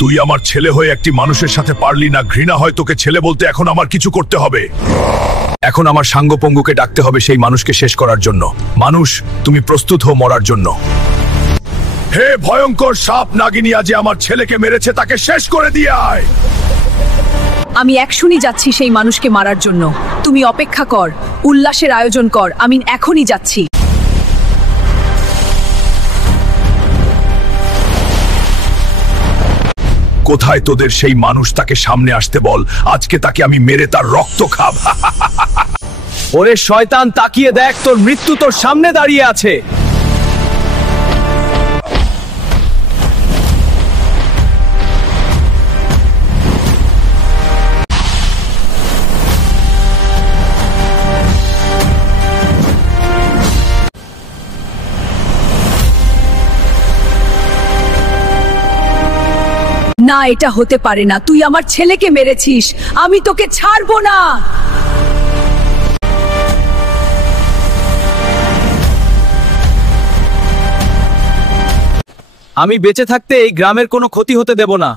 তুই আমার ছেলে হয়ে একটি মানুষের সাথে পারলি না, ঘৃণা হয় তোকে ছেলে বলতে। এখন আমার কিছু করতে হবে। এখন আমার সাঙ্গপঙ্গুকে ডাকতে হবে সেই মানুষকে শেষ করার জন্য। মানুষ, তুমি প্রস্তুত হও মরার জন্য। হে ভয়ঙ্কর সাপ নাগিনী, আজ আমার ছেলেকে মেরেছে, তাকে শেষ করে দিয়ে আয়। আমি এখনই যাচ্ছি সেই মানুষকে মারার জন্য। তুমি অপেক্ষা কর, উল্লাসের আয়োজন কর, আমি এখনই যাচ্ছি। কোথায় তোদের সেই মানুষ? তাকে সামনে আসতে বল, আজকে তাকে আমি মেরে তার রক্ত খাব। ওরে শয়তান, তাকিয়ে দেখ, তোর মৃত্যু তোর সামনে দাঁড়িয়ে আছে। না, এটা হতে পারে না। তুই আমার ছেলেকে মেরেছিস, আমি তোকে ছাড়বো না। আমি বেঁচে থাকতে এই গ্রামের কোনো ক্ষতি হতে দেব না।